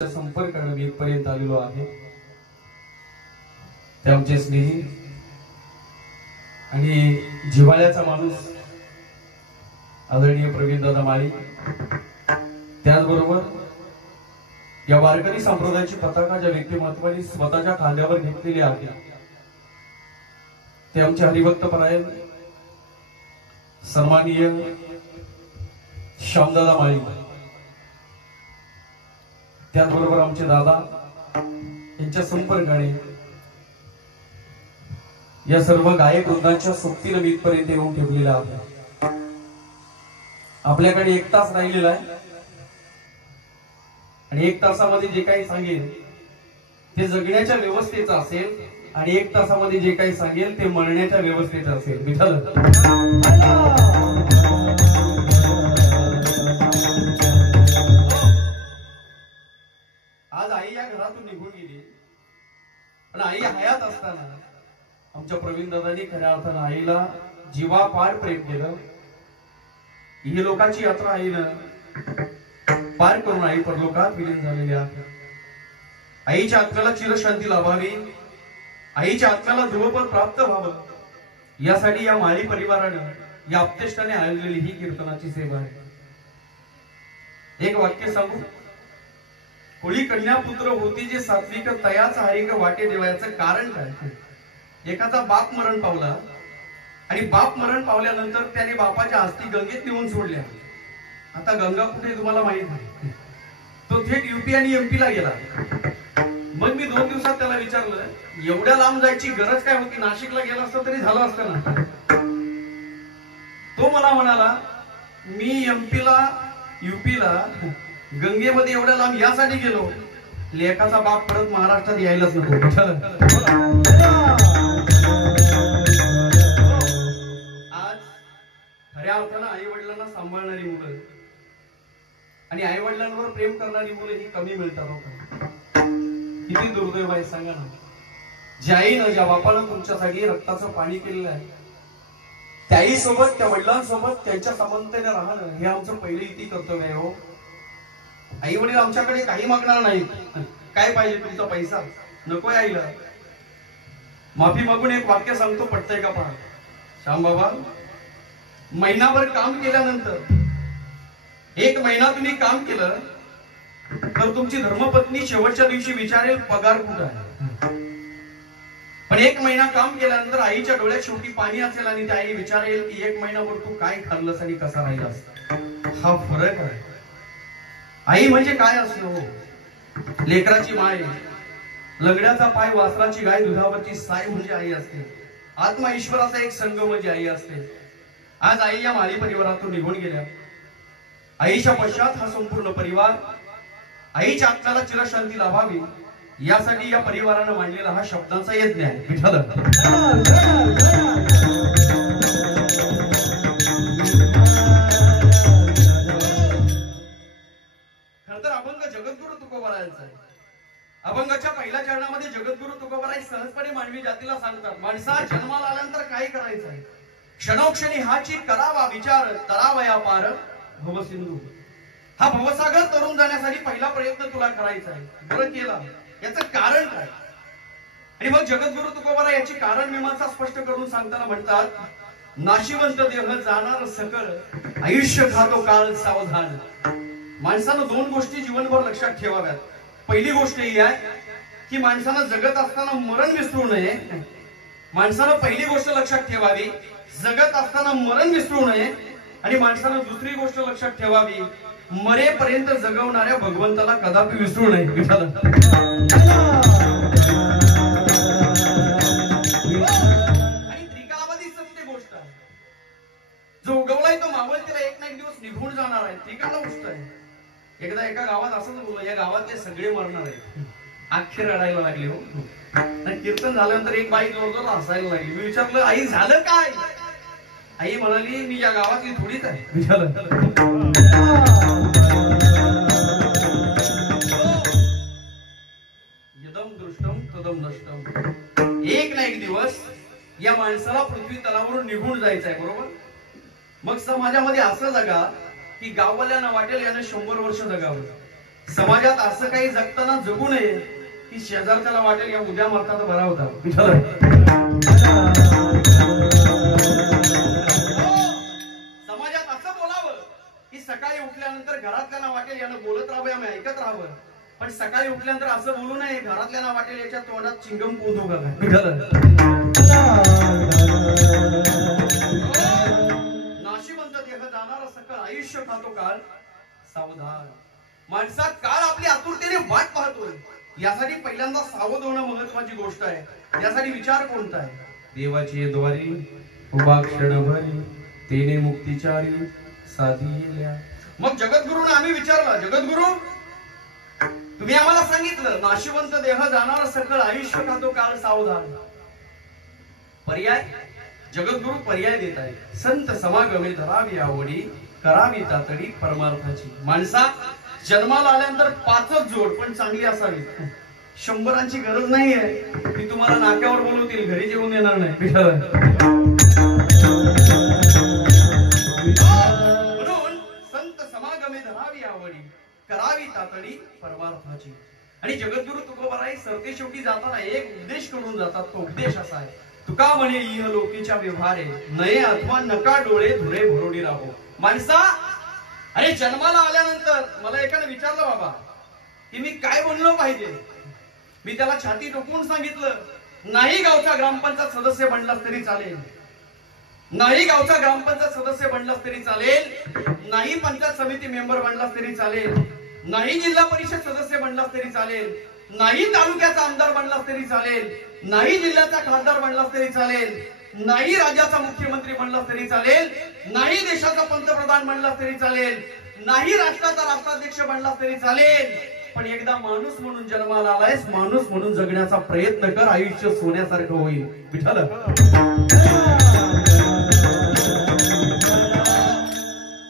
संपर्काने मी इथपर्यंत आलेलो आहे। ते आमचे स्नेही आणि जिव्हाळ्याचा माणूस आदरणीय प्रवीण दादा माळी, त्याचबरोबर या वारकरी संप्रदायाची पताका ज्या व्यक्तिमत्वाने स्वतःच्या खांद्यावर घेतलेली आहे ते आमचे हरिभक्त परायण सन्माननीय श्यामदादा माळी, त्याचबरोबर आमचे दादा यांच्या संपर्काने या सर्व गायक वृंदांच्या सोबतीने मी इथपर्यंत येऊन ठेवलेला आहे। आपल्याकडे 1 तास राहिलेला आहे आणि 1 तासामध्ये जे काही सांगेल ते जगण्याच्या व्यवस्थेचं असेल आणि 1 तासामध्ये जे काही सांगेल ते मरण्याच्या व्यवस्थेचं असेल। विठ्ठल आज आई या घरातून निघून गेली, पण आई हयात असताना आमच्या प्रवीण दादांनी खऱ्या अर्थानं आईला जीवापाड प्रेम केलं। ही लोकांची यात्रा आईनं पार करून आई परलोकात विलीन झालेली आहे। आईच्या आत्म्याला चिरशांती लाभावी, आईच्या आत्म्याला ध्रुवपद प्राप्त व्हावं यासाठी या माळी परिवारानं या आपतेष्टाने आयोजलेली ही कीर्तनाची सेवा आहे। एक वाक्य सांगू, कोळी कन्या पुत्र होती जे सात्विक तयाच हरिक वाटे देवायचं कारण काय? एकाचा बाप मरण पावला आणि बाप मरण पावल्यानंतर त्याने बापाच्या अस्थी गंगेत नेऊन सोडल्या। आता गंगा कुठे तुम्हाला माहित नाही, तो थेट यूपी आणि एमपी ला गेला। मग मी 2 दिवसात त्याला विचारलं, एवढ्या लांब जायची गरज काय होती? नाशिकला गेला असता तरी झालं असतं ना। तो मला म्हणाला, मी एमपीला यूपीला गंगेमध्ये एवढ्या लांब यासाठी गेलो, लेकाचा बाप परत महाराष्ट्रात यायलाच नको। आज खऱ्या अर्थानं आई वडिलांना सांभाळणारी मुलं आणि आई वडिलांवर प्रेम करणारी मुलं ही कमी मिळतात। किती दुर्दैव आहे सांगा ना। ज्या आईनं ज्या बापानं तुमच्यासाठी रक्ताचं पाणी केलेलं आहे त्या आई सोबत त्या वडिलांसोबत त्यांच्या समानतेने राहणं हे आमचं पहिलं इति कर्तव्य आहे। हो, आई वडील आमच्याकडे काही मागणार नाहीत। काय पाहिजे तुमचा पैसा नकोय आईला। माफी मागून एक वाक्य सांगतो, पटतंय का पहा। श्याम बाबा, महिनाभर काम केल्यानंतर 1 महिना तुम्ही काम केलं तर तुमची धर्मपत्नी शेवटच्या दिवशी विचारेल पगार कुठं आहे। पण 1 महिना काम केल्यानंतर आईच्या डोळ्यात शेवटी पाणी असेल आणि त्या आई विचारेल की 1 महिनाभर तू काय खाल्लंस आणि कसा राहिलास। हा फरक आहे। आई म्हणजे काय असतं हो? लेकराची माय, लंगड्याचा पाय, वासराची गाय, दुधावरची साय म्हणजे आई असते। आत्मा ईश्वराचा एक संघ म्हणजे आई असते। आज आई या माळी परिवारातून निघून गेल्या। आईच्या पश्चात हा संपूर्ण परिवार आईच्या आत्म्याला चिरशांती लाभावी यासाठी या परिवारानं मांडलेला हा शब्दांचा यज्ञ आहे। विठ्ठल खरतर अभंग जगद्गुरु तुकोबारायांचा आहे। अभंगाच्या पहिल्या चरणामध्ये जगद्गुरु तुकोबाराय सहजपणे मानवी जातीला सांगतात, माणसा जन्माला आल्यानंतर काय करायचं आहे? क्षणोक्षणी हाची करावा विचार, तरावया पार भवसिंधू। हा भवसागर तरुण जाण्यासाठी पहिला प्रयत्न तुला करायचा आहे। बरं केला, याचं कारण काय? आणि मग जगद्गुरु तुकोबाराय याची कारण मीमांसा स्पष्ट करून सांगताना म्हणतात, नाशिवंत देह जाणार सकळ, आयुष्य खातो काळ सावधान। माणसानं 2 गोष्टी जीवनभर लक्षात ठेवाव्यात। पहिली गोष्ट ही आहे की माणसानं जगत असताना मरण विसरू नये। माणसानं पहिली गोष्ट लक्षात ठेवावी, जगत असताना मरण विसरू नये। आणि माणसानं दुसरी गोष्ट लक्षात ठेवावी, मरेपर्यंत जगवणाऱ्या भगवंताला कदापि विसरू नये। आणि त्रिकालामध्ये सत्य गोष्ट आहे, जो उगवलाय तो मावळतीला एक ना एक दिवस निघून जाणार आहे। त्रिकाला गोष्ट आहे। एकदा एका गावात असंच बोललो, या गावातले सगळे मरणार आहेत। अख्खे रडायला लागले हो। कीर्तन झाल्यानंतर एक बाई जोरजोर हसायला लागली। मी विचारलं, आई झालं काय? आई म्हणाली, मी या गावातली थोडीच आहे। यदम दृष्टम तदम नष्टम। एक ना एक दिवस या माणसाला पृथ्वी तलावरून निघून जायचं आहे, बरोबर? मग समाजामध्ये असं जगा की गाववाल्यांना वाटेल यानं 100 वर्ष जगावं, समाजात असं काही जगताना जगू नये की शेजारच्याला वाटेल या उद्या मरता तर बरा होता. समाजात असं बोलावं की सकाळी उठल्यानंतर घरातल्यांना वाटेल यानं बोलत राहावं, आम्ही ऐकत राहावं. पण सकाळी उठल्यानंतर असं बोलू नये घरातल्यांना वाटेल याच्या तोंडात चिंगम पोंदू का. नाशिवंत देह जाणार सकळ आयुष्य खातो काळ सावधान. माणसात काळ आपली आतुरतेने वाट पाहतोय, यासाठी पहिल्यांदा सावध होणं महत्वाची गोष्ट आहे. यासाठी विचार कोणता आहे. देवाची द्वारी उभा क्षणभरी तेने मुक्तिचारी साधिल्या. मग जगद्गुरूने आम्ही विचारलं, जगद्गुरु तुम्ही आम्हाला सांगितलं नाशिवंत देह जाणार सकळ आयुष्य खातो काळ सावधान. पर्याय जगद्गुरु पर्याय देत आहे. संत समागमे धरावी आवडी करावी तातडी परमार्थाची. माणसा जन्माला आल्यानंतर 5च जोड पण चांगली असावी. 100ची गरज नाहीये. मी तुम्हाला नाक्यावर बोलवतील घरी जेवून येणार नाही. म्हणून संत समागमे धरावी आवडी करावी तातडी परमार्थाची. आणि जगद्गुरु तुकोबाराई सरते शेवटी जाताना एक उपदेश करून जातात. तो उपदेश असा आहे, तुका म्हणे इह लोकीच्या व्यवहारे नये अथवा नका डोळे धुरे भरोडी राहो. माणसा अरे जन्माला आल्यानंतर मला एकाने विचारलं बाबा की मी काय बनलो पाहिजे. मी त्याला छाती टोकून सांगितलं, नाही गावचा ग्रामपंचायत सदस्य बनलास तरी चालेल, नाही गावचा ग्रामपंचायत सदस्य बनलास तरी चालेल, नाही पंचायत समिती मेंबर बनलास तरी चालेल, नाही जिल्हा परिषद सदस्य बनलास तरी चालेल, नाही तालुक्याचा आमदार बनलास तरी चालेल, नाही जिल्ह्याचा खासदार बनलास तरी चालेल, नाही राज्याचा मुख्यमंत्री बनलास तरी चालेल, नाही देशाचा पंतप्रधान बनलास तरी चालेल, नाही राष्ट्राचा राष्ट्राध्यक्ष बनलास तरी चालेल, पण एकदा माणूस म्हणून जन्माला आलायस, माणूस म्हणून जगण्याचा प्रयत्न कर. आयुष्य सोन्यासारखं होईल. विठ्ठल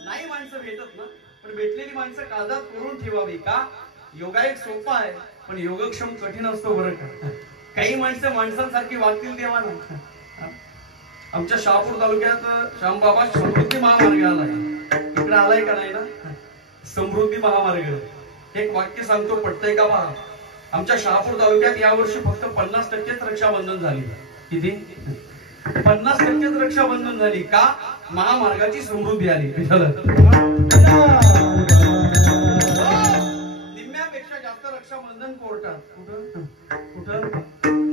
नाही माणसं भेटत ना, पण भेटलेली माणसं काळजात करून ठेवावी. का योगायोग सोपा आहे पण योगक्षम कठीण असतो बरं का. काही माणसं माणसांसारखी वागतील तेव्हा ना. आमच्या शहापूर तालुक्यात श्यामबाबा समृद्धी महामार्ग आलाय. इकडे आलाय का नाही ना समृद्धी महामार्ग. एक वाक्य सांगतो, पटतंय का पहा. आमच्या शहापूर तालुक्यात यावर्षी फक्त 50%च रक्षाबंधन झाली. किती? 50%च रक्षाबंधन झाली. का? महामार्गाची समृद्धी आली. निम्म्यापेक्षा जास्त रक्षाबंधन कोर्टात. कुठं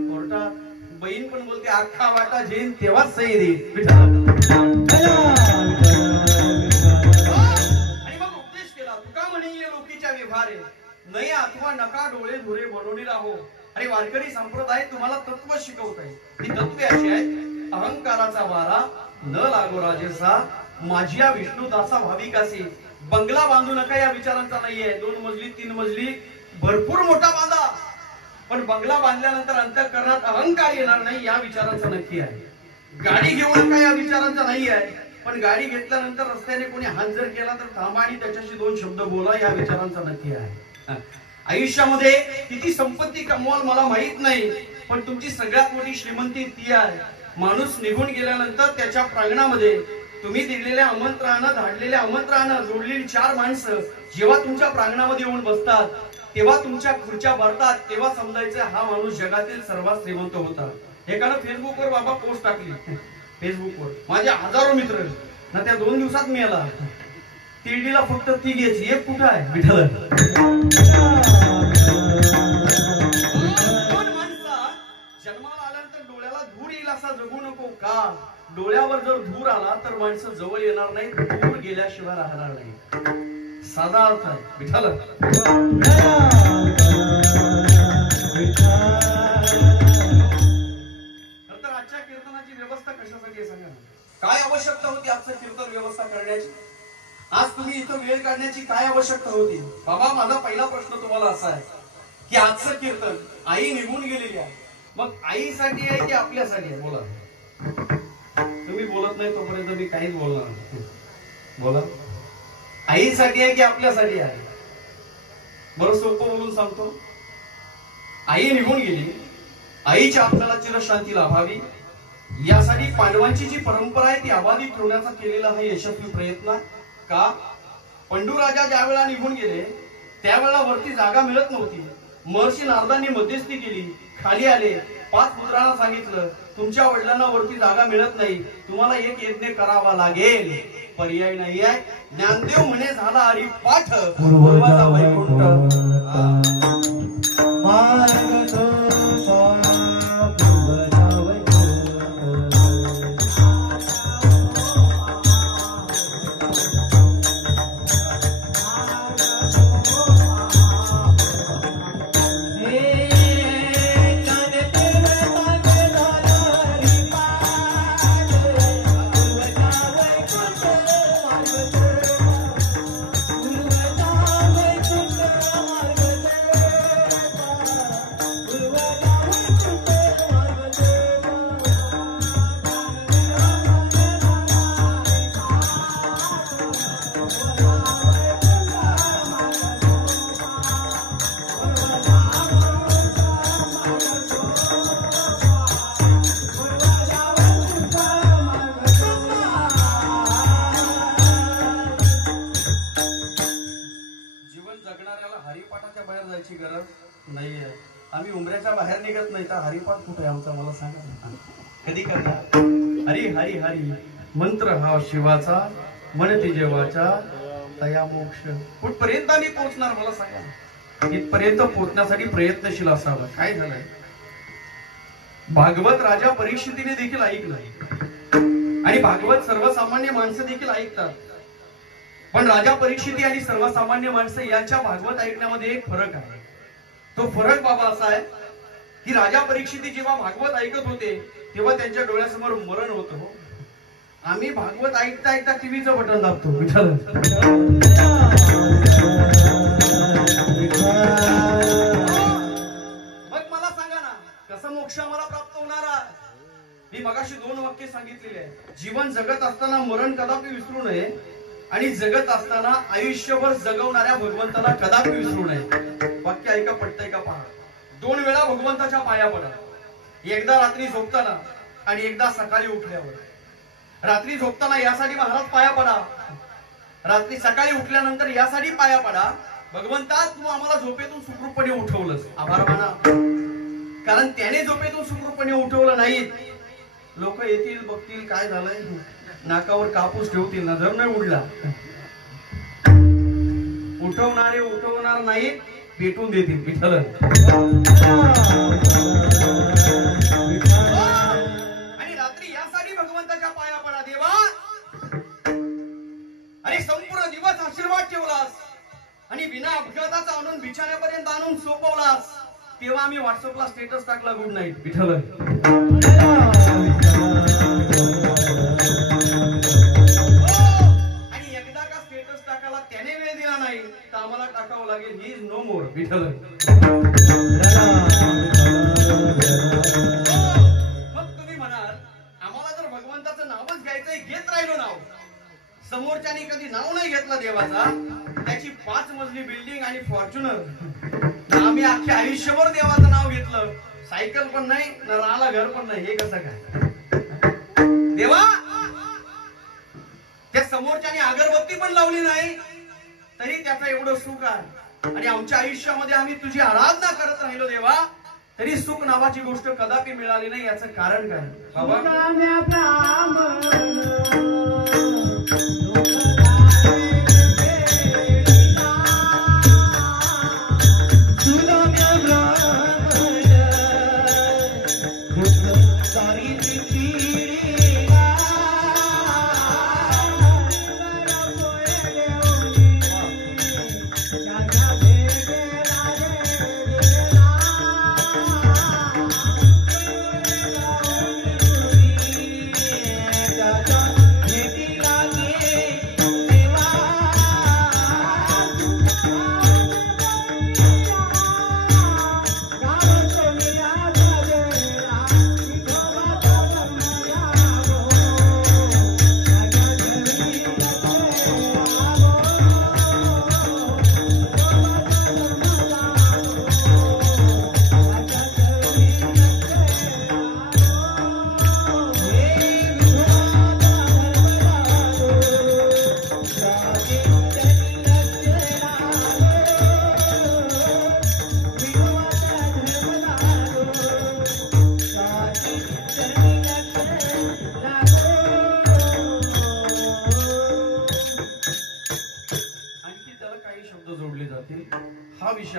कोर्टात. बहीण पण बोलते अख्खा वाटा जेन तेव्हाच सही देईल. आणि मग उपदेश केला, तुका म्हणे लोकीच्या व्यवहारे नये अथवा नका डोळे धुरे बनवणी राहो. आणि वारकरी संप्रदाय तुम्हाला तत्व शिकवत आहे. ही तत्वे अशी आहेत, अहंकाराचा वारा न लागो राजेसा माझ्या विष्णुदासा भाविकासी. बंगला बांधू नका या विचारांचा नाहीये. 2 मजली 3 मजली भरपूर मोठा बांधा, पण बंगला बांधल्यानंतर अंतःकरणात अहंकार येणार नाही या विचारांचा नक्की आहे. गाडी घेऊ नका या विचारांचा नाही आहे, पण गाडी घेतल्यानंतर रस्त्याने कोणी हात जर केला तर थांबा आणि त्याच्याशी 2 शब्द बोला या विचारांचा नक्की आहे. आयुष्यामध्ये किती संपत्ती कमवाल मला माहित नाही, पण तुमची सगळ्यात मोठी श्रीमंती ती आहे. माणूस निघून गेल्यानंतर त्याच्या प्रांगणामध्ये तुम्ही दिलेल्या आमंत्रणानं, धाडलेल्या आमंत्रणानं जोडलेली 4 माणसं जेव्हा तुमच्या प्रांगणामध्ये येऊन बसतात, तेव्हा तुमच्या खुर्च्या भरतात, तेव्हा समजायचं हा माणूस जगातील सर्वात श्रीमंत होता. एकानं फेसबुकवर बाबा पोस्ट टाकली. फेसबुकवर माझे हजारो मित्र ना, त्या 2 दिवसात मी आला. तिरडीला फक्त ती घ्यायची, एक कुठं आहे विठ्ठल. जन्माला आल्यानंतर डोळ्याला धूर येईल असा जगू नको. का? डोळ्यावर जर धूर आला तर माणसं जवळ येणार नाही, दूर गेल्याशिवाय राहणार नाही. साधा अर्थ आहे विठ्ठल. तर आजच्या कीर्तनाची व्यवस्था कशासाठी सांगा. काय आवश्यकता होती आजचं कीर्तन व्यवस्था करण्याची? आज तुम्ही इथं वेळ काढण्याची काय आवश्यकता होती? बाबा माझा पहिला प्रश्न तुम्हाला असा आहे की आजचं कीर्तन आई निघून गेलेली आहे, मग आईसाठी आहे की आपल्यासाठी आहे? बोला. तुम्ही बोलत नाही तोपर्यंत मी काहीच बोलणार नाही. बोला. आईसाठी आहे की आपल्यासाठी आहे? बरं सोपं बोलून सांगतो. आई निघून गेली, आईच्या आपल्याला चिरशांती लाभावी यासाठी पांडवांची जी परंपरा आहे ती अबाधित ठेवण्याचा केलेला हा यशस्वी प्रयत्न. का? पंडू राजा ज्या वेळेला निघून गेले त्यावेळेला वरती जागा मिळत नव्हती. महर्षी नारदांनी मध्यस्थी केली, खाली आले, 5 पुत्रांना सांगितलं तुमच्या वडिलांना वरती जागा मिळत नाही, तुम्हाला एक यज्ञ करावा लागेल, पर्याय नाही आहे. ज्ञानदेव म्हणे झाला हरिपाठ, पूर्वाचा वैकुंठ. आम्ही उमऱ्याच्या बाहेर निघत नाही तर हरिपाठ कुठे आमचा मला सांगा. कधी करणार? हरी हरी हरी मंत्र हा शिवाचा, म्हणते जेवाचा तया मोक्ष. कुठपर्यंत आम्ही पोहोचणार मला सांगा. इथपर्यंत पोहोचण्यासाठी प्रयत्नशील असावा. काय झालंय? भागवत राजा परीक्षितीने देखील ऐकलं आणि भागवत सर्वसामान्य माणसं देखील ऐकतात. पण राजा परीक्षिती आणि सर्वसामान्य माणसं यांच्या भागवत ऐकण्यामध्ये एक फरक आहे. तो फरक बाबा असा आहे की राजा परीक्षिती जेव्हा भागवत ऐकत होते तेव्हा त्यांच्या डोळ्यासमोर मरण होतं. आम्ही भागवत ऐकता ऐकता टीव्हीचं बटन दाबतो. विठ्ठल मग मला सांगा ना कसा मोक्ष आम्हाला प्राप्त होणार आहे? मी मगाशी 2 वाक्य सांगितलेली आहे. जीवन जगत असताना मरण कदापि विसरू नये आणि जगत असताना आयुष्यभर जगवणाऱ्या भगवंताला कदापि विसरू नये. वाक्य ऐका, पटतंय का पहा. 2 वेळा भगवंताच्या पाया पडा. एकदा रात्री झोपताना आणि एकदा सकाळी उठल्यावर. रात्री झोपताना यासाठी महाराज पाया पडा, रात्री सकाळी उठल्यानंतर यासाठी पाया पडा, भगवंता तू आम्हाला झोपेतून सुखरूपपणे उठवलंस, आभार माना. कारण त्याने झोपेतून सुखरूपपणे उठवलं नाही. लोक येतील बघतील काय झालंय, नाकावर कापूस ठेवतील, नजर नाही उडला. उठवणारे उठवणार नाहीत, पेटून देतील. विठ्ठल आणि रात्री यासाठी भगवंताच्या पाया पडा. देवा अरे संपूर्ण दिवस आशीर्वाद ठेवलास आणि बिना अपघाताचा आणून बिछाण्यापर्यंत आणून सोपवलास, तेव्हा आम्ही व्हॉट्सअपला स्टेटस टाकला गुड नाईट. विठ्ठल आणि एकदा का स्टेटस टाकायला त्याने वेळ दिला नाही तर आम्हाला टाकावं लागेल. ही इज नो मोर. विठ्ठल मग तुम्ही म्हणाल आम्हाला जर भगवंताचं नावच घ्यायचंय, घेत राहिलो नाव, समोरच्याने कधी नाव नाही घेतला देवाचा, त्याची 5 मजली बिल्डिंग आणि फॉर्च्युनर, आम्ही अख्ख्या आयुष्यभर देवाचं नाव घेतलं, सायकल पण नाही ना राहिला घर पण नाही, हे कसं काय? देवा त्या समोरच्याने अगरबत्ती पण लावली नाही तरी त्याचं एवढं सुख आहे आणि आमच्या आयुष्यामध्ये आम्ही तुझी आराधना करत राहिलो देवा तरी सुख नावाची गोष्ट कदापि मिळाली नाही. याचं कारण काय बाबा?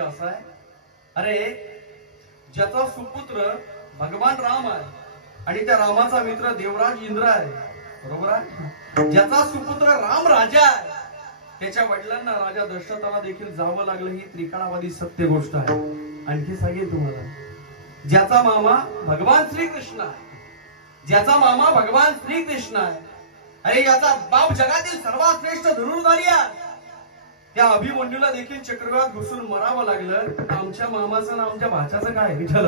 असा आहे, अरे ज्याचा सुपुत्र भगवान राम आहे आणि त्या रामाचा मित्र देवराज इंद्र आहे, बरोबर आहे, ज्याचा सुपुत्र राम राजा आहे, त्याच्या वडिलांना राजा दशरथाला देखील जावं लागलं, ही त्रिकाळावादी सत्य गोष्ट आहे. आणखी सांगेल तुम्हाला, ज्याचा मामा भगवान श्रीकृष्ण आहे, ज्याचा मामा भगवान श्रीकृष्ण आहे, अरे याचा बाप जगातील सर्वात श्रेष्ठ धनुर्धारी आहे, त्या अभिमन्यूला देखील चक्रव्यूहात घुसून मरावं लागलं. आमच्या मामाचं ना आमच्या भाच्याचं काय विठ्ठल.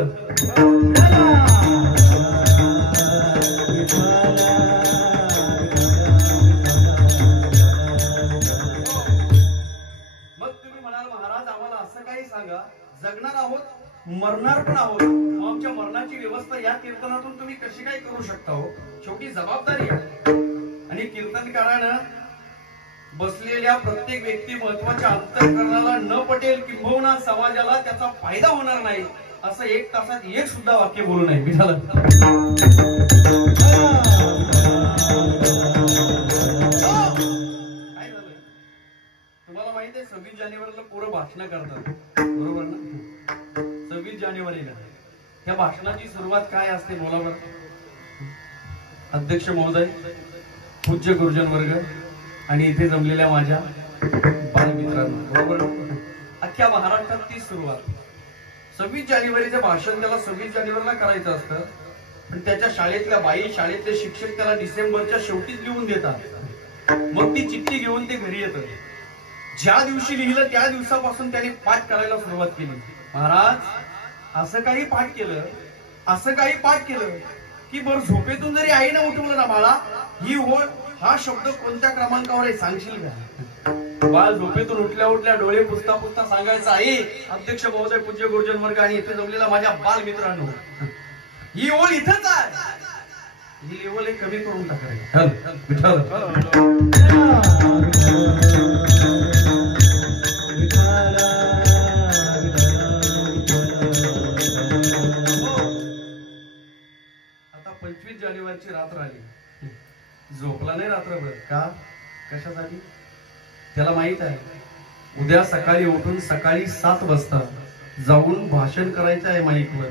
मग तुम्ही म्हणाल महाराज आम्हाला असं काही सांगा, जगणार आहोत मरणार पण आहोत, आमच्या मरणाची व्यवस्था या कीर्तनातून तुम्ही कशी काय करू शकता हो. शेवटी जबाबदारी आहे. आणि कीर्तनकारानं बसलेल्या प्रत्येक व्यक्ती महत्वाच्या अंतःकरणाला न पटेल किंबहुना समाजाला त्याचा फायदा होणार नाही असं एक तासात एक सुद्धा वाक्य बोलू नये. विठाला काय झालं तुम्हाला माहित आहे, 26 जानेवारीला पोरं भाषण करतात, बरोबर ना. 26 जानेवारीला त्या भाषणाची सुरुवात काय असते बोला बरं. अध्यक्ष महोदय, पूज्य गुरुजन वर्ग आणि इथे जमलेल्या माझ्या बालमित्रांनो, बरोबर, अख्ख्या महाराष्ट्रात ती सुरुवात. 26 जानेवारीचं भाषण त्याला 26 जानेवारीला करायचं असतं, पण त्याच्या शाळेतल्या बाई, शाळेतले शिक्षक त्याला डिसेंबरच्या शेवटीच लिहून देतात. मग ती चिठ्ठी घेऊन ते घरी येतं. ज्या दिवशी लिहिलं त्या दिवसापासून त्याने पाठ करायला सुरुवात केली. महाराज असं काही पाठ केलं, असं काही पाठ केलं की बरं झोपेतून जरी आईनं उठवलं ना, बाळा ही ओळ हा शब्द कोणत्या क्रमांकावर आहे सांगशील का. बाळ झोपेतून उठल्या उठल्या डोळे पुसता पुसता सांगायचं, आई, अध्यक्ष महोदय, पूज्य गुरुजन वर्ग आणि इथे जमलेला माझ्या बाल मित्रांनो, ही ओळ इथंच आहे, ही लेवल एक कमी करून टाकायची. आता 25 जानेवारीची रात्र आली, झोपला नाही रात्रभर का, कशासाठी. त्याला माहित आहे उद्या सकाळी उठून सकाळी 7 वाजता जाऊन भाषण करायचं आहे माईकवर.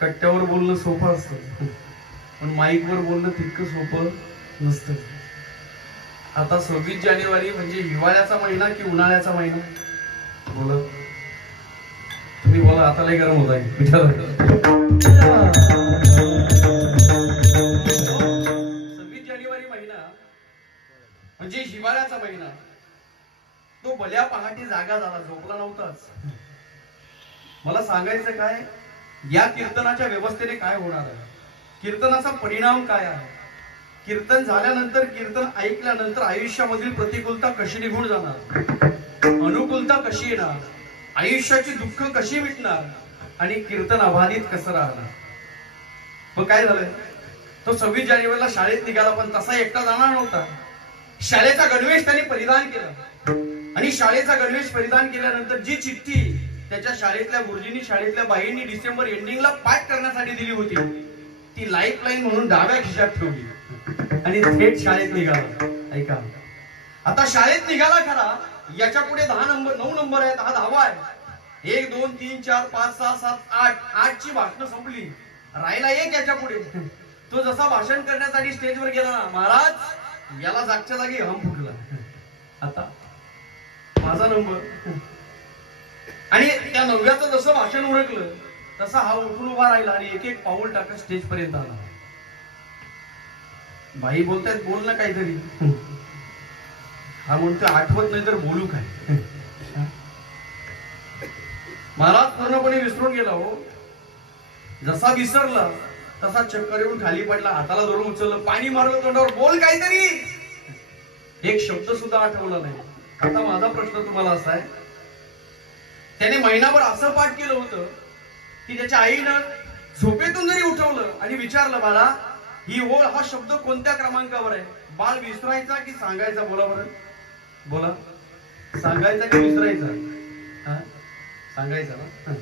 कट्ट्यावर बोलणं सोपं असतं, पण माईकवर बोलणं तितकं सोपं नसतं. आता 26 जानेवारी म्हणजे हिवाळ्याचा महिना की उन्हाळ्याचा महिना बोला तुम्ही, बोला. आता लय गरम होत आहे. 26 जानेवारी महिना म्हणजे हिवाळ्याचा महिना. तो भल्या पहाटे जागा झाला, झोपला नव्हताच. मला सांगायचं काय, या कीर्तनाच्या व्यवस्थेने काय होणार आहे, कीर्तनाचा परिणाम काय आहे, कीर्तन झाल्यानंतर, कीर्तन ऐकल्यानंतर आयुष्यामधील प्रतिकूलता कशी निघून जाणार, अनुकूलता कशी येणार, आयुष्याची दुःख कशी मिटणार आणि कीर्तन अबाधित कसं राहणार. मग काय झालं, तो 26 जानेवारीला शाळेत निघाला, पण तसा एकटा जाणार नव्हता. शाळेचा गणवेश त्याने परिधान केला आणि शाळेचा गणवेश परिधान केल्यानंतर जी चिठ्ठी त्याच्या शाळेतल्या गुरुजींनी, शाळेतल्या बाईंनी डिसेंबर एंडिंगला पाठ करण्यासाठी दिली होती, ती लाईफ लाईन म्हणून डाव्या खिशात ठेवली आणि थेट शाळेत निघाला. ऐका, आता शाळेत निघाला खरा, याच्या पुढे 9 नंबर आहेत, हा 10वा आहे. 1 2 3 4 5 6 7 8 ची भाषण संपली, राहिला एक याच्या पुढे. तो जसा भाषण करण्यासाठी स्टेजवर गेला ना, महाराज याला जागच्या जागी हम फुटला. आता माझा नंबर, आणि त्या 9व्याचं जसं भाषण उरकलं तसा हा उठून उभा राहिला आणि एक एक पाऊल टाकत स्टेज पर्यंत आला. बाई बोलतायत, बोल ना काहीतरी. हा म्हणतो आठवत नाही तर बोलू काय. महाराज पूर्णपणे विसरून गेला हो. जसा विसरला तसा चक्कर येऊन खाली पडला, हाताला धरून उचललं, पाणी मारलं तोंडावर, बोल काहीतरी. एक शब्द सुद्धा आठवला नाही. आता माझा प्रश्न तुम्हाला असा आहे, त्याने महिनाभर असं पाठ केलं होतं की त्याच्या आईनं झोपेतून जरी उठवलं आणि विचारलं, बाळा ही ओळ हा शब्द कोणत्या क्रमांकावर आहे, बाळ विसरायचा की सांगायचा. बोला बरं, बोला, सांगायचा की विसरायचा. सांगायचा ना.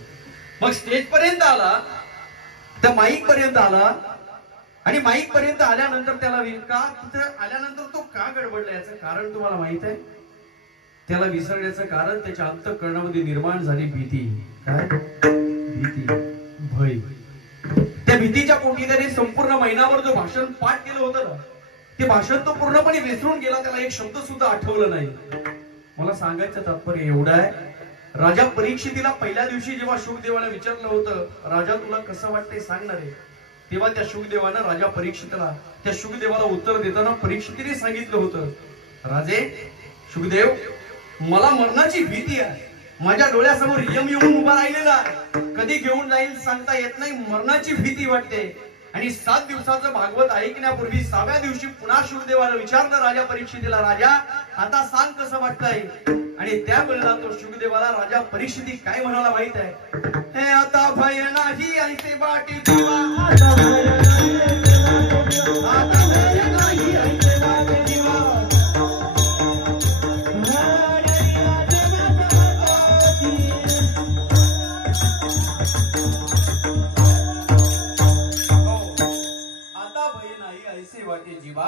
मग स्टेज पर्यंत आला, त्या माईक पर्यंत आला आणि माईक पर्यंत आल्यानंतर त्याला का तिथं आल्यानंतर तो का गडबडला, याचं कारण तुम्हाला माहित आहे. त्याला विसरण्याचं कारण त्याच्या अंतःकरणामध्ये निर्माण झाली भीती. काय भीती? भय. त्या भीतीच्या पोटी त्याने संपूर्ण महिनाभर जो भाषण पाठ केलं होतं ना, ते भाषण तो पूर्णपणे विसरून गेला. त्याला एक शब्द सुद्धा आठवलं नाही. मला सांगायचं तात्पर्य एवढं आहे, राजा परीक्षितीला पहिल्या दिवशी जेव्हा शुकदेवाने विचारलं होतं, राजा तुला कसं वाटतंय सांगणार आहे, तेव्हा त्या शुकदेवानं राजा परीक्षितला त्या शुकदेवाला उत्तर देताना परीक्षितीने सांगितलं होतं, राजे शुकदेव, मला मरणाची भीती आहे. माझ्या डोळ्यासमोर यम येऊन उभा राहिलेला आहे. कधी घेऊन जाईल सांगता येत नाही. मरणाची भीती वाटते. आणि 7 दिवसाचं भागवत ऐकण्यापूर्वी 6व्या दिवशी पुन्हा शुकदेवाला विचारलं राजा परीक्षितीला, राजा आता सांग कसं वाटतंय. आणि त्यावेळेला तो शुकदेवाला राजा परीक्षिती काय म्हणाला माहित आहे, हे आता भय नाही ऐसे वाटे जीवा, आता भय नाही ऐसे वाटे जीवा. ऐसे वाटे जीवा,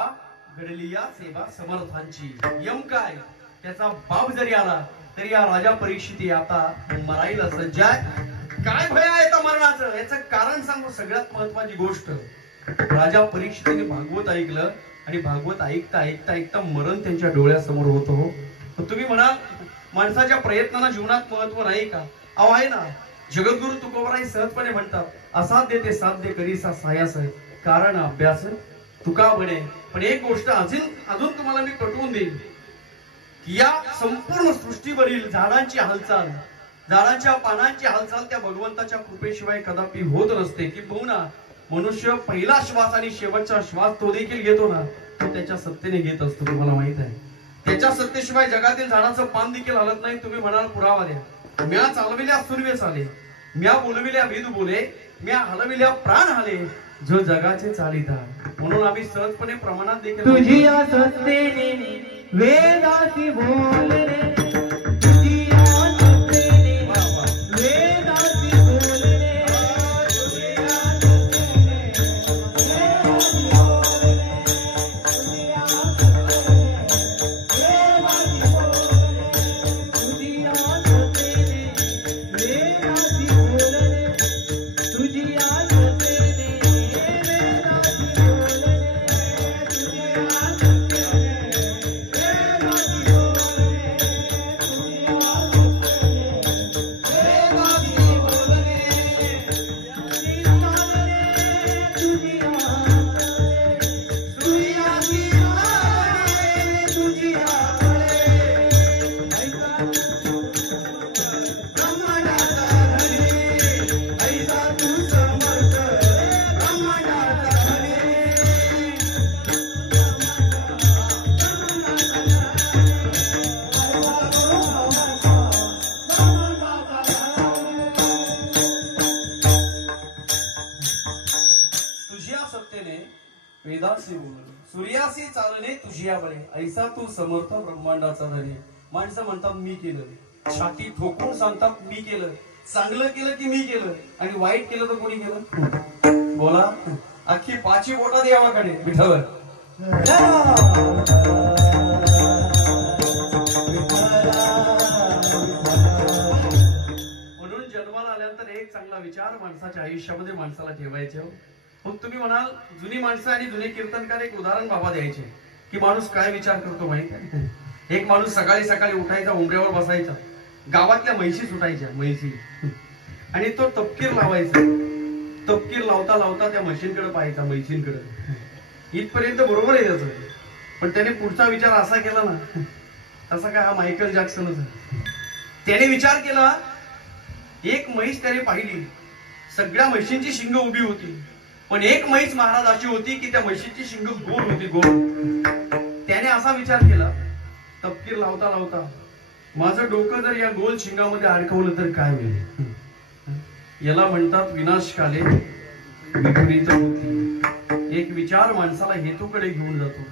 घडली या सेवा समर्थांची. यम काय, त्याचा बाप जरी आला तरी या राजा परीक्षिती आता मरायला सज्ज आहे. काय भय आहे त्या मरणाचं, याचं कारण सांगू. सगळ्यात महत्वाची गोष्ट, राजा परीक्षितीने भागवत ऐकलं आणि भागवत ऐकता ऐकता ऐकता मरण त्यांच्या डोळ्यासमोर होतो. तुम्ही म्हणाल माणसाच्या प्रयत्नांना जीवनात महत्व नाही का? अहो आहे ना. जगद्गुरु तुकोबराय सहजपणे म्हणतात, असाध्य ते साध्य करीसा सायास. कारण अभ्यास तुका म्हणे. पण एक गोष्ट अजून तुम्हाला मी पटवून देईन की या संपूर्ण सृष्टीवरील झाडांची हालचाल, झाडांच्या पानांची हालचाल त्या भगवंताच्या कृपेशिवाय कदापि होत नसते. किंबहुना मनुष्य पहिला श्वास आणि शेवटचा श्वास तो देखील घेतो ना, तो त्याच्या सत्तेने घेत असतो. तुम्हाला माहित आहे, त्याच्या सत्तेशिवाय जगातील झाडाचं पान देखील हलत नाही. तुम्ही म्हणाल पुरावा द्या. म्या चालविल्या सूर्य चाले, म्या बोलविल्या वेद बोले, म्या हलविल्या प्राण हले, जो जगाचे चालिता. म्हणून आम्ही सहजपणे प्रमाणात देखील तुझी सत्तेने वेदासी बोलणे, तुझी सत्तेने वेदासी बोलणे, तुझी सत्तेने वेदासी बोलणे, तुझी सत्तेने वेदासी बोलणे, तुझी वेदासी बोलणे, सूर्यासी चालणे तुझिया बळे, ऐसा तू समर्थ ब्रह्मांडाचा धनी. माणसं म्हणतात मी केलं, छाती ठोकून सांगतात मी केलं. चांगलं केलं की मी केलं आणि वाईट केलं तर कोणी केलं? बोला. अख्खी 5 बोटा देवाकडे विठ्ठल. म्हणून जन्माला आल्यानंतर एक चांगला विचार माणसाच्या आयुष्यामध्ये माणसाला ठेवायचे. मग तुम्ही म्हणाल जुनी माणसं आणि जुने कीर्तनकार एक उदाहरण बाबा द्यायचे की माणूस काय विचार करतो माहिती आहे. एक माणूस सकाळी सकाळी उठायचा, उंबऱ्यावर बसायचा, गावातल्या म्हैशी सुटायच्या म्हैशी, आणि तो तपकीर लावायचा. तपकीर लावता लावता त्या म्हशींकडे पाहायचा, म्हैशींकडे. इथपर्यंत बरोबर आहे त्याचं. पण त्याने पुढचा विचार असा केला ना, तसा काय हा मायकल जॅक्सनच आहे. त्याने विचार केला, एक म्हैस त्याने पाहिली, सगळ्या म्हशींची शिंग उभी होती, पण एक म्हैस महाराज अशी होती की त्या म्हशीची शिंग गोल होती, गोल. त्याने असा विचार केला तपकीर लावता लावता, माझं डोकं जर या गोल शिंगामध्ये अडकवलं तर काय होईल? याला म्हणतात विनाशकाले विपरीत बुद्धी. एक विचार माणसाला हेतूकडे घेऊन जातो,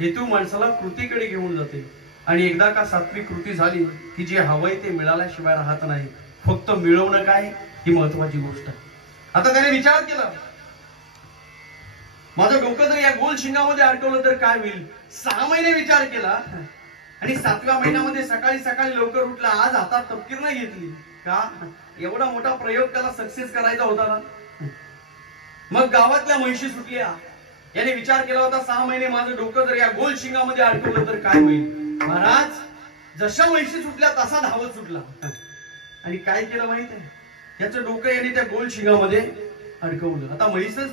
हेतू माणसाला कृतीकडे घेऊन जाते. आणि एकदा का सात्विक कृती झाली की जे हवंय ते मिळाल्याशिवाय राहत नाही. फक्त मिळवणं काय ही महत्वाची गोष्ट आहे. आता त्याने विचार केला, माझं डोकं जर या गोल शिंगामध्ये अडकवलं तर काय होईल? 6 महिने विचार केला आणि 7व्या महिन्यामध्ये सकाळी सकाळी लवकर उठला. आज हातात तपकीर नाही घेतली का? एवढा मोठा प्रयोग त्याला सक्सेस करायचा होता ना. मग गावातल्या म्हैशी सुटल्या. याने विचार केला होता 6 महिने माझं डोकं जर या गोल शिंगामध्ये अडकवलं तर काय होईल. महाराज जशा म्हैशी सुटल्या तसा धावत सुटला आणि काय केलं माहित आहे, याचं डोकं याने त्या गोल शिंगामध्ये अडकवलं. आता म्हैसच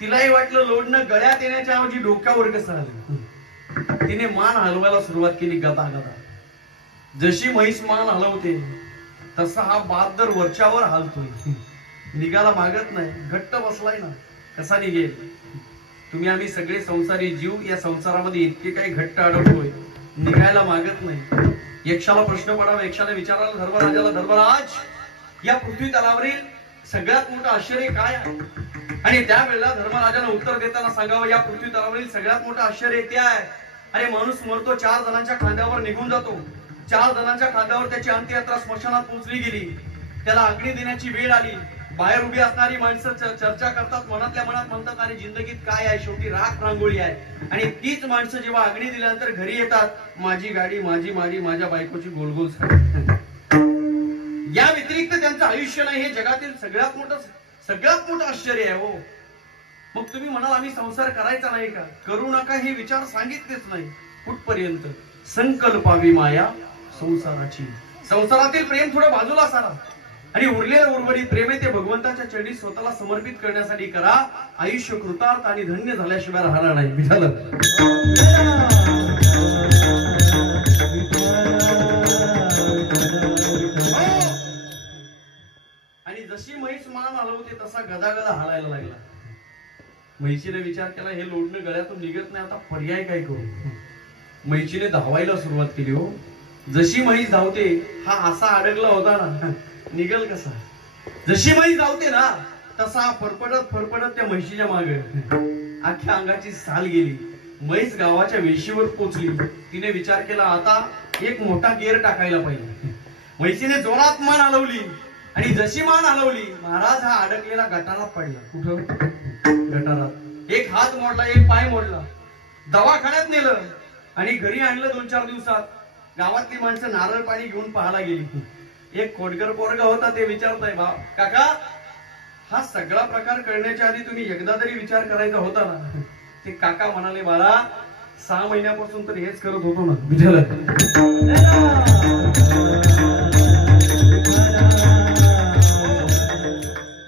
तिलाही वाटलं लोडणं गळ्यात येण्याच्या ऐवजी डोक्यावर कसं आलं. तिने मान हलवायला सुरुवात केली गदा गदा. जशी म्हैस मान हलवते तसा हा बादर वरच्यावर हालतोय. निघाला मागत नाही, घट्ट बसलाय ना. कसा निघेल. तुम्ही आम्ही सगळे संसारी जीव या संसारामध्ये इतके काही घट्ट अडकतोय, निघायला मागत नाही. यक्षाला प्रश्न पडावा. यक्षाने विचारायला धर्मराजाला, धर्मराज या पृथ्वी तलावरील सगळ्यात मोठं आश्चर्य काय आहे. आणि त्यावेळेला धर्मराजाने उत्तर देताना सांगावं, या पृथ्वी तलावरील सगळ्यात मोठं आश्चर्य ते आहे, अरे माणूस मरतो, 4 जणांच्या खांद्यावर निघून जातो. 4 जणांच्या खांद्यावर त्याची अंत्ययात्रा स्मशानात पोहोचली गेली. त्याला अग्नी देण्याची वेळ आली. बाहेर उभी असणारी माणसं चर्चा करतात, मनातल्या मनात म्हणतात, आणि जिंदगीत काय आहे, शेवटी राख रांगोळी आहे. आणि तीच माणसं जेव्हा अग्नी दिल्यानंतर घरी येतात, माझी गाडी, माझी माडी, माझ्या बायकोची गोलगोल साडी. या व्यतिरिक्त त्यांचं आयुष्य नाही. हे जगातील सगळ्यात मोठं आश्चर्य आहे हो. मग तुम्ही म्हणाल आम्ही संसार करायचा नाही का? करू नका हे विचार सांगितलेच नाही. कुठपर्यंत? संकल्पावी माया संसाराची. संसारातील प्रेम थोडं बाजूला सारा आणि उरलेलं उर्वरित प्रेम ते भगवंताच्या चरणी स्वतःला समर्पित करण्यासाठी करा. आयुष्य कृतार्थ आणि धन्य झाल्याशिवाय राहणार नाही. झालं. आणि जशी म्हैस मान हलवते तसा गदागदा हालायला लागला. म्हैशीने विचार केला, हे लोडणं गळ्यातून निघत नाही, आता पर्याय काय करू. म्हैशीने धावायला सुरुवात केली हो. जशी म्हैस धावते, हा असा अडकला होता ना, निघल कसा. जशी म्हैस धावते ना तसा फरफडत त्या म्हैशीच्या मागे अख्ख्या अंगाची साल गेली. म्हैस गावाच्या वेशीवर पोचली. तिने विचार केला, आता एक मोठा गेअर टाकायला पाहिजे. म्हैशीने जोरात मान हलवली आणि जशी मान हलवली, महाराज हा अडकलेला गटारात पडला. कुठं? गटारात. एक हात मोडला, एक पाय मोडला. दवाखान्यात नेलं आणि घरी आणलं. 2-4 दिवसात गावातली माणसं नारळ पाणी घेऊन पाहायला गेली. एक खोडकर पोरगा होता. ते विचारताय, काका हा सगळा प्रकार करण्याच्या आधी तुम्ही एकदा तरी विचार करायचा होता ना. ते काका म्हणाले, बाळा 6 महिन्यापासून तर हेच करत होतो ना.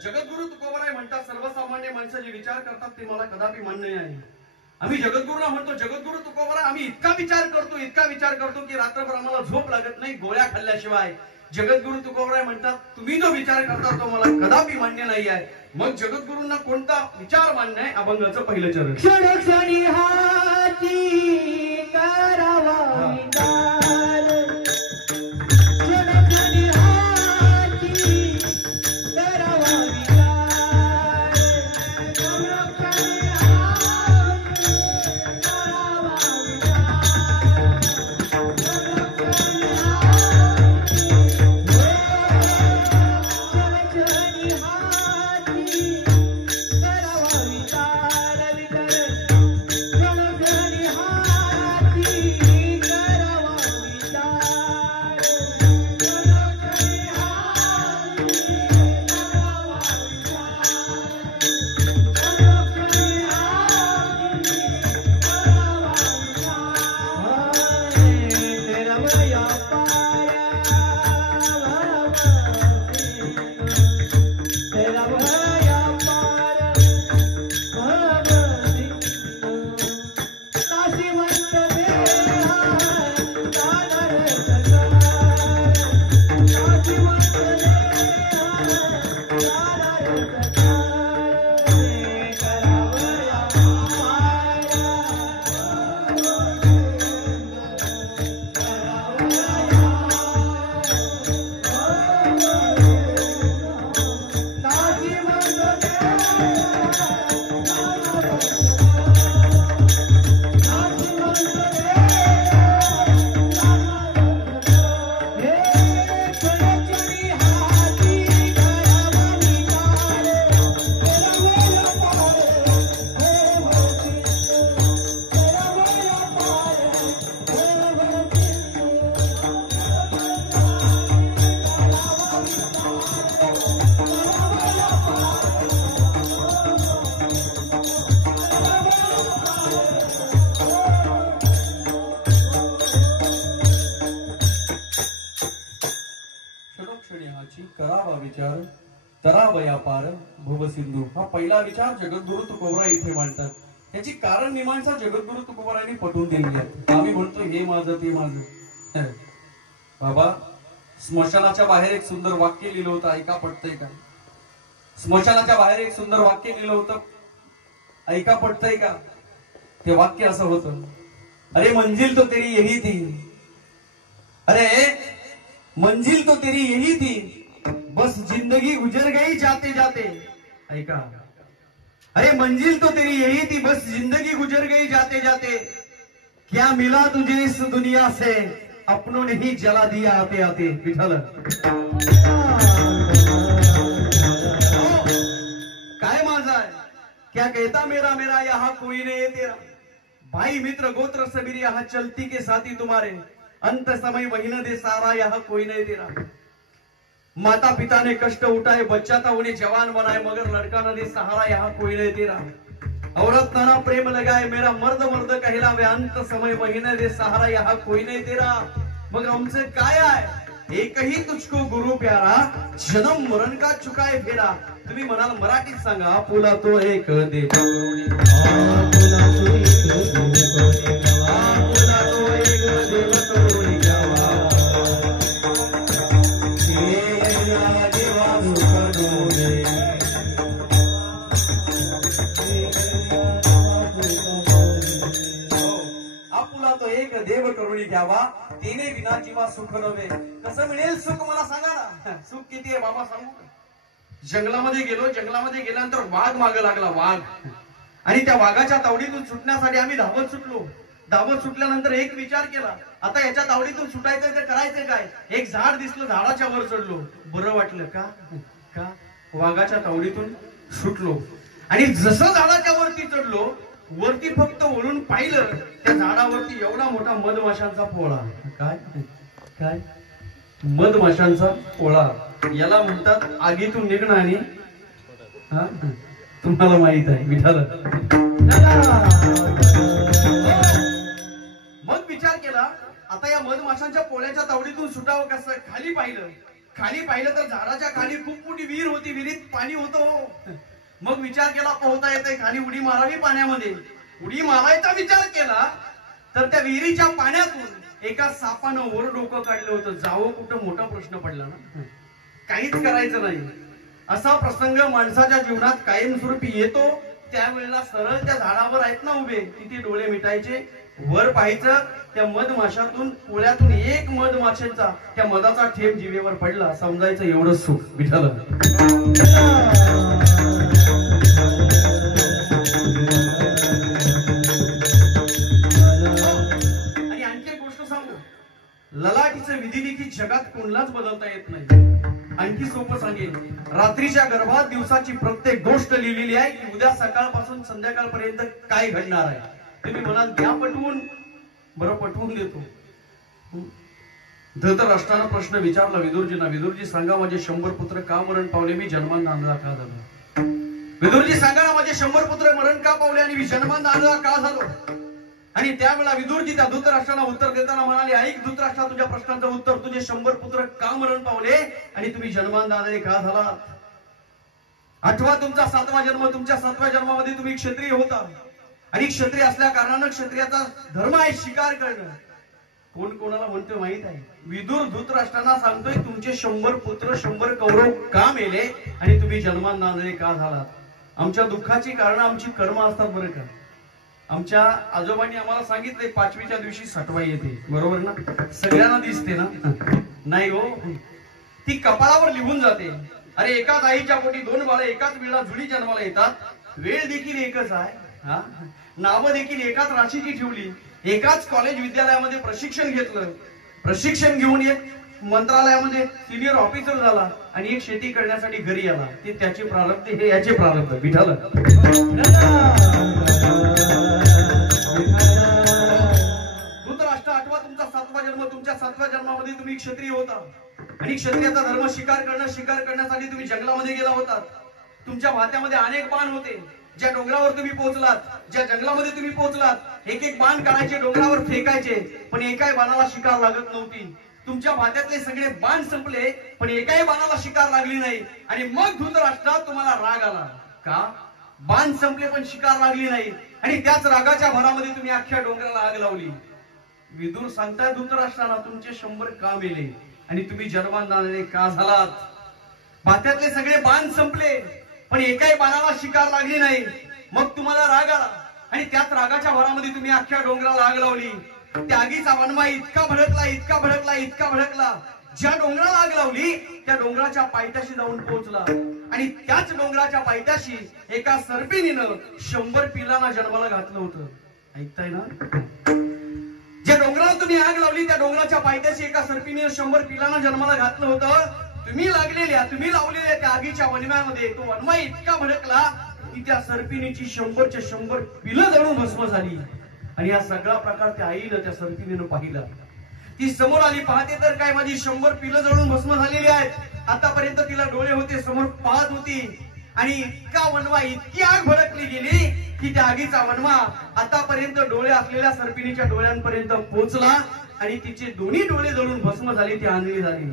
जगद्गुरु तुकोबाराय म्हणतात, सर्वसामान्य माणसं जे विचार करतात ते मला कदापि मान्य नाही. आम्ही जगद्गुरूंना म्हणतो, जगद्गुरु तुकोबाराय आम्ही इतका विचार करतो की रात्रभर आम्हाला झोप लागत नाही गोळ्या खाल्ल्याशिवाय. जगद्गुरु तुकोबाराय म्हणतात, तुम्ही जो विचार करता तो मला कदापि मान्य नाही आहे. मग जगद्गुरूंना कोणता विचार मान्य आहे? अभंगाचं पहिलं चरण. क्षण क्षणी हाती करावा विचार, क्षण क्षणी हाती करावा विचार, क्षण क्षणी हाती करावा विचार, क्षण क्षणी हाती करावा विचार, विचार क्षण क्षणी करावा विचार तरावया पार भवसिंधू हा पहिला विचार जगद्गुरु तुकोबरा इथे मांडतात. त्याची कारण मीमांसा जगद्गुरु तुकोबरांनी पटवून दिलेली आहे. आम्ही म्हणतो हे माझं ते माझं. बाबा स्मशानाच्या बाहेर एक सुंदर वाक्य लिहिलं होतं, ऐका पटतंय का? स्मशानाच्या बाहेर एक सुंदर वाक्य लिहिलं होतं, ऐका पटतंय का? ते वाक्य असं होतं, अरे मंजिल तो तेरी यही थी, अरे मंजिल तो तेरी यही थी, बस जिंदगी गुजर गई जाते जाते. ऐका, अरे मंजिल तो तेरी यही थी, बस जिंदगी गुजर गई जाते जाते. क्या मिला तुझे इस दुनिया से, अपनों ने ही जला दिया आते आते. विठ्ठल काय माझा है, क्या कहता मेरा मेरा यहाँ कोई नहीं है तेरा. भाई मित्र गोत्र सबीर यहाँ चलती के साथी तुम्हारे, अंत समय महीना दे सारा यहाँ कोई नहीं तेरा. माता पिता ने कष्ट उठाए, बच्चा था उन्हें जवान बनाए, मगर लड़का न दे सहारा यहाँ कोई नहीं तेरा. औरत नाना प्रेम लगाए, मेरा मर्द मर्द कहलावे, अंत समय महीने दे सहारा यहाँ कोई नहीं तेरा. मग हमसे काय आहे, एक ही तुझको गुरु प्यारा, जन्म मरण का चुकाए फेरा. तुम्ही म्हणाल मराठीत सांगा, आपुला तो एक देव करुणी, आपुला तो एक देव करुणी घ्यावा, आपुला तो एक देव करुणी घ्यावा, तिने विना जीवा सुख नव्हे. कसं मिळेल सुख मला सांगा ना. सुख किती आहे बाबा सांगू. जंगलामध्ये गेलो, जंगलामध्ये गेल्यानंतर वाघ मागे लागला, वाघ. आणि त्या वाघाच्या तावडीतून सुटण्यासाठी आम्ही धावत सुटलो. धावत सुटल्यानंतर एक विचार केला, आता याच्या तावडीतून सुटायचं तर करायचं काय. एक झाड दिसलं, झाडाच्या वर चढलो, बरं वाटलं. का वाघाच्या तावडीतून सुटलो. आणि जसं झाडाच्या वरती चढलो, वरती फक्त वळून पाहिलं, त्या झाडावरती एवढा मोठा मधमाशांचा पोळा. काय मधमाशांचा पोळा. याला म्हणतात आगीतून निघणं. आणि तुम्हाला माहित आहे विठ्ठल. मग विचार केला, आता या मधमाशांच्या पोळ्याच्या तावडीतून सुटावं कसं. खाली पाहिलं तर झाडाच्या खाली खूप मोठी विहीर होती, विहिरीत पाणी होतं. मग विचार केला, पोहता येते, खाली उडी मारावी पाण्यामध्ये. उडी मारायचा विचार केला तर त्या विहिरीच्या पाण्यातून एका सापानं वर डोकं काढलं होतं. जावं कुठं, मोठा प्रश्न पडला ना. काहीच करायचं नाही. असा प्रसंग माणसाच्या जीवनात कायमस्वरूपी येतो. त्यावेळेला सरळ त्या झाडावर आहेत ना उभे, तिथे डोळे मिटायचे, वर पाहायचं. त्या मधमाशातून पोळ्यातून एक मधमाशांचा त्या मधाचा ठेप जिभेवर पडला, समजायचं एवढं सुख. विठ्ठल आणि आणखी एक गोष्ट सांगू, ललाटीचं विधिलिखित जगात कोणालाच बदलता येत नाही. आणखी सोपं सांगेल, रात्रीच्या गर्भात दिवसाची प्रत्येक गोष्ट लिहिलेली आहे की उद्या सकाळपासून संध्याकाळपर्यंत काय घडणार आहे. तुम्ही म्हणाल द्या पटवून. बरं, पटवून देतो. धृतराष्ट्रानं प्रश्न विचारला विदुरजींना, विदुरजी सांगा माझे 100 पुत्र का मरण पावले, मी जन्मान नांदला का झालो. विदुरजी सांगा ना माझे 100 पुत्र मरण का पावले आणि मी जन्मान नांदला का झालो. आणि त्यावेळेला विदुरजी त्या धृतराष्ट्राला उत्तर देताना म्हणाले, ऐक धृतराष्ट्रा, तुझ्या प्रश्नाचं उत्तर, तुझे 100 पुत्र का मरण पावले आणि तुम्ही जन्मान नांदले का झाला. आठवा तुमचा 7वा जन्म. तुमच्या 7व्या जन्मामध्ये तुम्ही क्षत्रिय होता आणि क्षत्रिय असल्या कारणानं क्षत्रियाचा धर्म आहे शिकार करणं. कोण कोणाला म्हणतोय माहित आहे. विदुर धृतराष्ट्रांना सांगतोय तुमचे 100 पुत्र 100 कौरव का मेले आणि तुम्ही जन्मान नांदले का झालात. आमच्या दुःखाची कारण आमची कर्म असतात बरं का. आमच्या आजोबांनी आम्हाला सांगितले 5वीच्या दिवशी सटवाई येते, बरोबर ना. सगळ्यांना दिसते ना. नाही हो, ती कपाळावर लिहून जाते. अरे एकाच आईच्या पोटी 2 बाळे एकाच वेळेला जुळी जन्माला येतात. वेळ देखील एकच आहे, नावं देखील एकाच राशीची ठेवली. एकाच कॉलेज विद्यालयामध्ये प्रशिक्षण घेतलं. प्रशिक्षण घेऊन एक मंत्रालयामध्ये सिनियर ऑफिसर झाला आणि एक शेती करण्यासाठी घरी आला. ते त्याचे प्रारब्ध, हे याचे प्रारब्ध. विठाला धृतराष्ट्र 8वा तुमचा 7वा जन्म. तुमच्या 7व्या जन्मामध्ये तुम्ही क्षत्रिय होता आणि क्षत्रियाचा धर्म शिकार करण्यासाठी तुम्ही जंगलामध्ये गेला होता. तुमच्या भात्यामध्ये अनेक बाण होते. ज्या डोंगरावर तुम्ही पोहोचलात, ज्या जंगलामध्ये तुम्ही पोहोचलात, एक एक बाण काढायचे, डोंगरावर फेकायचे, पण एकाही बाणाला शिकार लागत नव्हती. तुमच्या भात्यातले सगळे बाण संपले पण एकाही बाणाला शिकार लागली नाही आणि मग धृतराष्ट्रा तुम्हाला राग आला का? बाण संपले पण शिकार लागली नाही आणि त्याच रागाच्या भरामध्ये तुम्ही अख्ख्या डोंगराला आग लावली. विदुर सांगताय धृतराष्ट्राला तुमचे 100 का मेले आणि तुम्ही जन्मांधाने का झालात? भात्यातले सगळे बाण संपले पण एकाही बाणाला शिकार लागली नाही मग तुम्हाला राग आला आणि त्याच रागाच्या भरामध्ये तुम्ही अख्ख्या डोंगराला आग लावली. त्या आगीचा वनवा इतका भडकला इतका भडकला इतका भडकला ज्या डोंगराला आग लावली त्या डोंगराच्या पायथ्याशी जाऊन पोहोचला आणि त्याच डोंगराच्या पायथ्याशी एका सर्पिणीनं 100 पिलांना जन्माला घातलं होतं. ऐकताय ना? ज्या डोंगराला तुम्ही आग लावली त्या डोंगराच्या पायथ्याशी एका सर्पिणीनं 100 पिलांना जन्माला घातलं होतं. तुम्ही लावलेल्या त्या आगीच्या वनव्यामध्ये तो वनवा इतका भडकला की त्या सर्पिणीची 100च्या 100 पिलं जळून भस्म झाली आणि हा सगळा प्रकार त्या आईनं त्या सर्पिणीनं पाहिला. ती समोर आली पाहते तर काय माझी 100 पिलं जळून भस्म झालेली आहेत. आतापर्यंत तिला डोळे होते समोर पाहत होती आणि इतका वनवा इतकी आग भडकली गेली की त्या आगीचा वनवा आतापर्यंत डोळे असलेल्या सर्पिणीच्या डोळ्यांपर्यंत पोहोचला आणि तिचे दोन्ही डोळे जळून भस्म झाले. ती आंधळी झाली.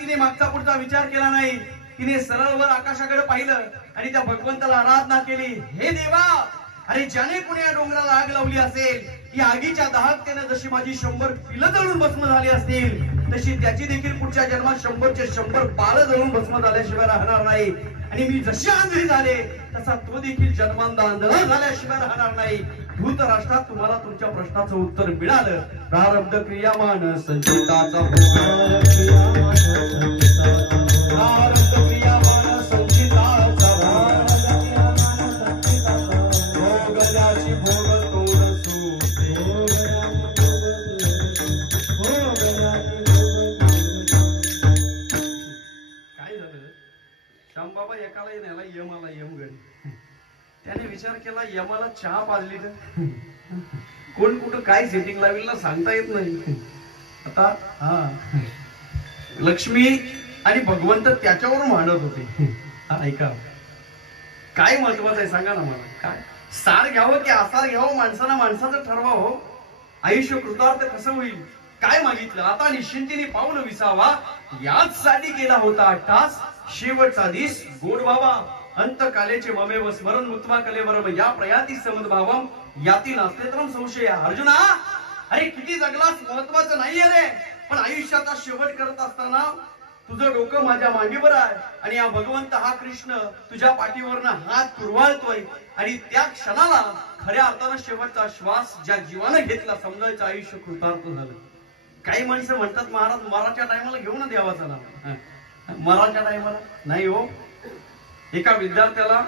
तिने मागचा पुढचा विचार केला नाही. तिने सरळ वर आकाशाकडे पाहिलं आणि त्या भगवंताला आराधना केली. हे देवा, अरे ज्याने कोणी या डोंगराला आग लावली असेल या आगीच्या दाहकतेने जशी माझी 100 पिलं जळून भस्म झाली असतील तशी त्याची देखील पुढच्या जन्मात 100चे 100 बाळ जळून भस्म झाल्याशिवाय राहणार नाही आणि मी जशी आंधळी झाले तसा तो देखील जन्मांधा आंधळा झाल्याशिवाय राहणार नाही. धृतराष्ट्रात तुम्हाला तुमच्या प्रश्नाचं उत्तर मिळालं. प्रारब्ध क्रियामान संचिताचा बाबा एकाला न्याला यमाला यम घरी. त्याने विचार केला यमाला चहा पाजली तर कोण कुठं काय सेटिंग लावेल ना सांगता येत नाही. आता लक्ष्मी आणि भगवंत त्याच्यावरून भांडत होते. ऐका काय महत्वाचं आहे सांगा ना मला. काय सार घ्यावं की आसार घ्यावं माणसाचं ठरवावं. आयुष्य कृतार्थ कसं होईल काय मागितलं आता निश्चिंतीने पाऊल विसावा याच साठी केला होता अट्टास. शेवटचा दिस गोड बाबा अंतकालेचे ममेव स्मरण मुत्वा कलेवरम या प्रयाती समदभावम याती नास्तेत्रम संशय. अर्जुना, अरे किती जगलास महत्वाचं नाहीये रे, पण आयुष्याचा शेवट करत असताना तुझं डोकं माझ्या मांडीवर आहे आणि हा भगवंत हा कृष्ण तुझ्या पाठीवरनं हात कुरवाळतोय आणि त्या क्षणाला खऱ्या अर्थानं शेवटचा श्वास ज्या जीवानं घेतला समजायचं आयुष्य कृतार्थ झालं. काही माणसं म्हणतात महाराज मराच्या टायमाला घेऊ ना देवाचं नाव. मराच्या टायमाला नाही हो. एका विद्यार्थ्याला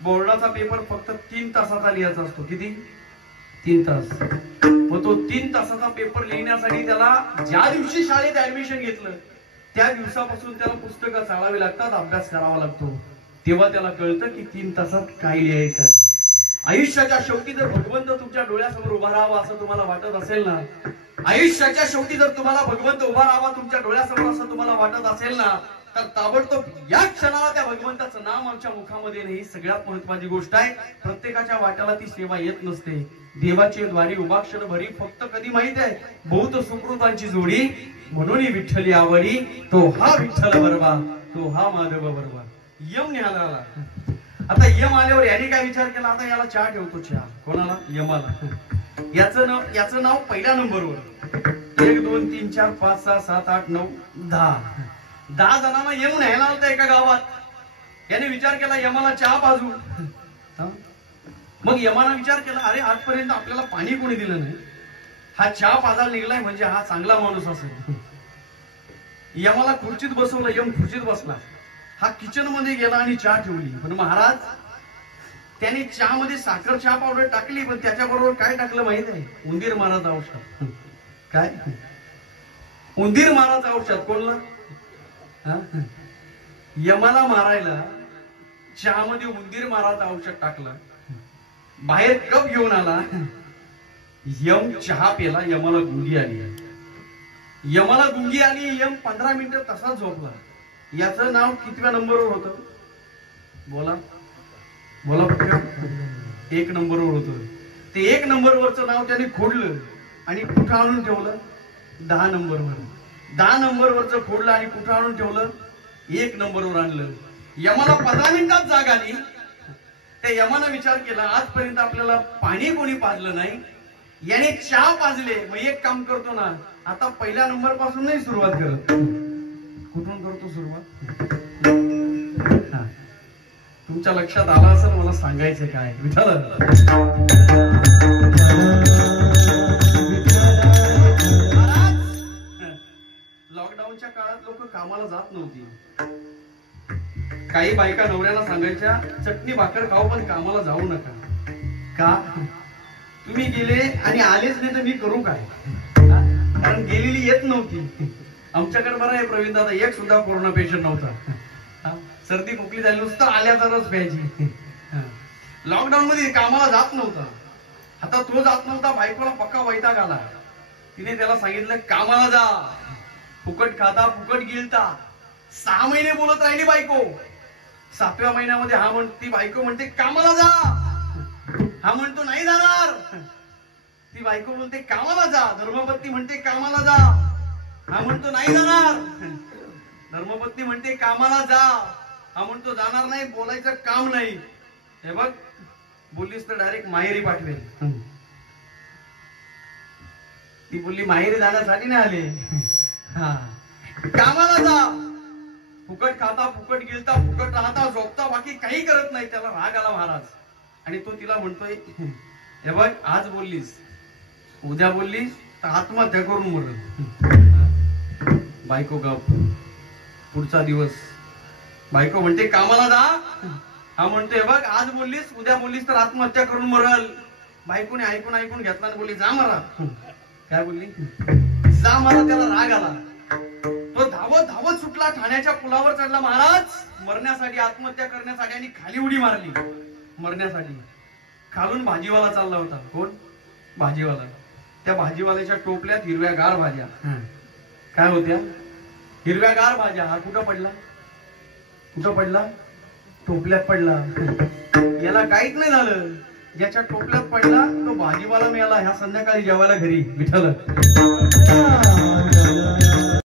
बोर्डाचा पेपर फक्त 3 तासाचा लिहायचा असतो. किती? 3 तास. मग तो 3 तासाचा पेपर लिहिण्यासाठी त्याला ज्या दिवशी शाळेत ऍडमिशन घेतलं त्या दिवसापासून त्याला पुस्तकं चाळावी लागतात, अभ्यास करावा लागतो. तेव्हा त्याला कळतं की 3 तासात काय लिहायचं. आयुष्याच्या शेवटी जर भगवंत तुमच्या डोळ्यासमोर उभा राहावा असं तुम्हाला वाटत असेल ना, आयुष्याच्या शेवटी जर तुम्हाला भगवंत उभा राहावा तुमच्या डोळ्यासमोर असं तुम्हाला वाटत असेल ना, तर ताबडतोब या क्षणाला त्या भगवंताचं नाम आमच्या मुखामध्ये नाही. ही सगळ्यात महत्वाची गोष्ट आहे. प्रत्येकाच्या वाट्याला ती सेवा येत नसते. देवाची द्वारी उभाक्षण भरी फक्त कधी माहित आहे बहुत सुकृतांची जोडी म्हणून विठ्ठली आवडी. तो हा विठ्ठल बरोबा, तो हा माधव बरोबा. यम न्यायाला आता यम आल्यावर याने काय विचार केला, आता याला चहा ठेवतो. चहा कोणाला? यमाला. याचं नाव पहिल्या नंबरवर 1 2 3 4 5 6 7 8 9 10 जणांना येऊन न्यायला आलता एका गावात. याने विचार केला यमाला चहा पाजू. मग यमाना विचार केला अरे आजपर्यंत आपल्याला पाणी कोणी दिलं नाही, हा चहा पाजायला निघलाय म्हणजे हा चांगला माणूस असेल. यमाला खुर्चीत बसवलं. यम खुर्चीत बसला. हा किचन मध्ये गेला आणि चहा ठेवली. पण महाराज त्याने चहा मध्ये साखर चहा पावडर टाकली पण त्याच्याबरोबर काय टाकलं माहित आहे? उंदीर मारायचं औषध. काय? उंदीर मारायचं औषध. कोणला? यमाला मारायला चहामध्ये उंदीर मारायचं औषध टाकलं. बाहेर कप घेऊन आला. यम चहा पेला. यमाला गुंगी आली. यम 15 मिनिटं तसाच झोपला. याचं नाव कितव्या नंबरवर होतं? बोला बोला. 1 नंबरवर होतं. ते 1 नंबरवरचं नाव त्याने खोडलं आणि कुठं आणून ठेवलं? 10 नंबरवर. 10 नंबरवरचं फोडलं आणि कुठं आणून ठेवलं? 1 नंबरवर आणलं. यमाला 15 मिनिटात जाग आली. त्या यमानं विचार केला, आजपर्यंत आपल्याला पाणी कोणी पाजलं नाही, याने चहा पाजले. मग एक काम करतो ना, आता पहिल्या नंबर पासून नाही सुरुवात करत. कुठून करतो सुरुवात? हा. तुमच्या लक्षात आला असेल मला सांगायचं काय. विचार लॉकडाऊनच्या काळात लोक कामाला जात नव्हती. काही बायका नवऱ्याला सांगायच्या, चटणी भाकर खाऊ पण कामाला जाऊ नका. का? तुम्ही गेले आणि आलेच नाही तर मी करू काय? कारण गेलेली येत नव्हती. आमच्याकडे बरं आहे प्रवीण दादा, एक सुद्धा कोरोना पेशंट नव्हता. सर्दी खोकली झाली नुसतं आल्याचा रस प्यायची. लॉकडाऊन मध्ये कामाला जात नव्हता. आता तो जात नव्हता, बायकोला पक्का वैताग आला. तिने त्याला सांगितलं, कामाला जा, फुकट खाता फुकट गिळता. 6 महिने बोलत राहिली बायको. 7व्या महिन्यामध्ये ती बायको म्हणते, कामाला जा. हा म्हणतो नाही जाणार. ती बायको बोलते, कामाला जा. धर्मपत्नी म्हणते, कामाला जा. हा म्हणतो नाही जाणार. धर्मपत्नी म्हणते, कामाला जा. हा म्हणतो जाणार नाही, बोलायचं काम नाही. हे बघ, बोललीस तर डायरेक्ट माहेरी पाठवेल. ती बोलली, माहेरी जाण्यासाठी नाही आले. हा, कामाला जा. फुकट खाता फुकट गिळता फुकट राहता झोपता, बाकी काही करत नाही. त्याला राग आला महाराज. आणि तो तिला म्हणतोय, हे बघ, आज बोललीस, उद्या बोललीस तर आत्महत्या करून मरल. बायको गप. पुढचा दिवस बायको म्हणते, कामाला जा. हा म्हणतोय, बघ, आज बोललीस उद्या बोललीस तर आत्महत्या करून मरल. बायकोने ऐकून घेतला आणि बोलली, जा मरा. काय बोलली? जा मरा. त्याला राग आला. तो धावत सुटला, ठाण्याच्या पुलावर चढला महाराज, मरण्यासाठी, आत्महत्या करण्यासाठी. आणि खाली उडी मारली मरण्यासाठी. खालून भाजीवाला चालला होता. कोण? भाजीवाला. त्या भाजीवाल्याच्या टोपल्यात हिरव्यागार भाज्या. काय होत्या? हिरव्यागार भाज्या. हा कुठं पडला? कुठं पडला? टोपल्यात पडला. याला काहीच नाही झालं. ज्याच्या टोपल्यात पडला तो भाजीवाला मिळाला. ह्या संध्याकाळी जेवायला घरी. विठ्ठल